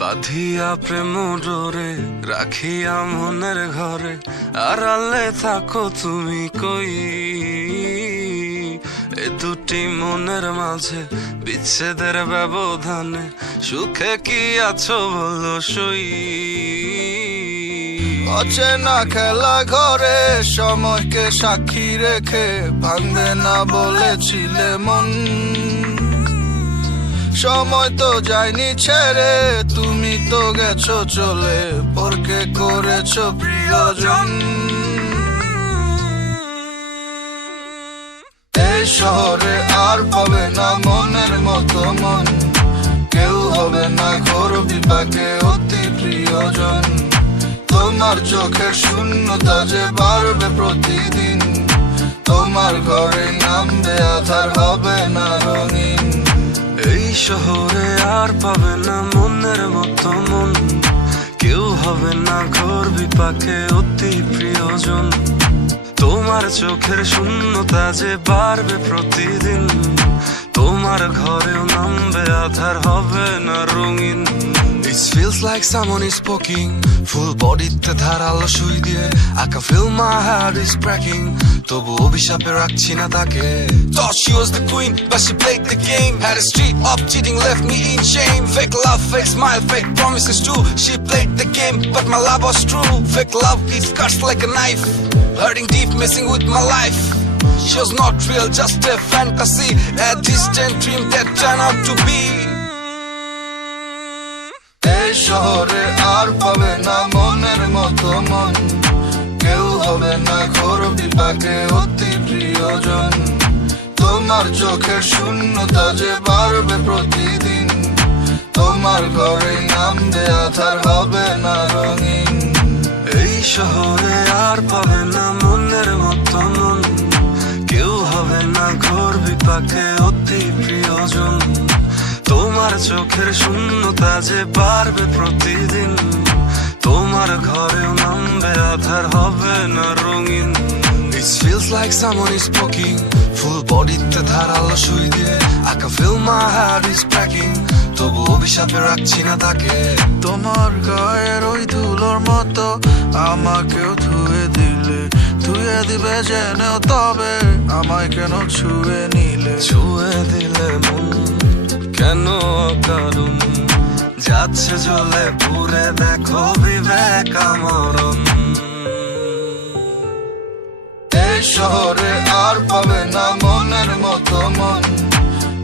বাঁধিয়া প্রেম ডোরে রাখিয়া মনের ঘরে, আড়ালে থাকো তুমি কই? এ দুটি মনের মাঝে বিচ্ছেদের ব্যবধানে সুখে কি আছো বলো সই? অচেনা খেলা ঘরে সময়কে সাক্ষী রেখে ভাঙবে না বলেছিলে মন। সময় তো যায়নি ছেড়ে, তুমি তো গেছো চলে, পরকে করেছো প্রিয়জন। এই শহরে আর পাবে না মনের মতো মন, কেউ হবে না ঘোর বিপাকে অতি প্রিয়জন। তোমার চোখের শূন্যতা যে বাড়বে প্রতিদিন, তোমার ঘরে নামবে আধার, হবে না রঙিন। এই শহরে আর পাবে না মনের মতো মন, কেউ হবে না ঘোর বিপাকে অতি প্রিয়জন। তোমার চোখের শূন্যতা যে বাড়বে প্রতিদিন, তোমার ঘরেও নামবে আধার, হবে না রঙিন। It feels like someone is poking, full bodyতে ধারালো সুই দিয়ে। I can feel my heart is cracking, তবু অভিশাপে রাখছি না তাকে। Thought she was the queen, but she played the game. Had a streak of cheating, left me in shame. Fake love, fake smile, fake promises too. She played the game, but my love was true. Fake love leaves cuts like a knife, hurting deep, messing with my life. She was not real, just a fantasy, a distant dream that turned out to be. এই শহরে আর পাবে না মনের মতো মন, কেউ হবে না ঘোর বিপাকে অতি প্রিয়জন। তোমার চোখের শূন্যতা যে বাড়বে প্রতিদিন, তোমার ঘরে নামবে আধার, হবে না রঙিন। এই শহরে আর পাবে না মনের মতো মন, কেউ হবে না ঘোর বিপাকে অতি প্রিয়জন। তোমার চোখের শূন্যতা যে বাড়বে প্রতিদিন, তোমার ঘরেও নামবে আধার, হবে না রঙিন। It feels like someone is poking, full bodyতে ধারালো সুই দিয়ে। I can feel my heart is cracking, তবু অভিশাপে রাখছি না তাকে। তোমার গায়ের ওই ধুলোর মতো আমাকেও ধুয়ে দিলে, ধুয়ে দিবে জেনেও তবে আমায় কেন ছুঁয়ে নিলে? ছুঁয়ে দিলে মন কেন কারণ, যাচ্ছে জ্বলে পুরে দেখো বিবেক আমরণ। এই শহরে আর পাবে না মনের মতো মন,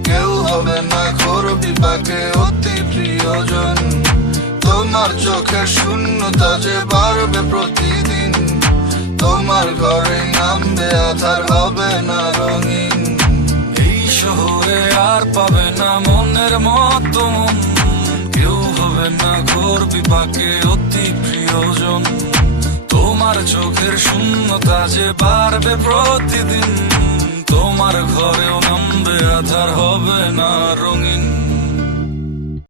কেউ হবে না ঘোর বিপাকে অতি প্রিয়জন। তোমার চোখের শূন্যতা যে বাড়বে প্রতিদিন, তোমার ঘরে নামবে আধার, হবে না রঙিন। এই শহরে আর পাবে না মনের মতো মন, কেউ হবে না ঘোর বিপাকে অতি প্রিয়জন। তোমার চোখের শূন্যতা যে বাড়বে প্রতিদিন, তোমার ঘরেও নামবে আধার, হবে না রঙিন।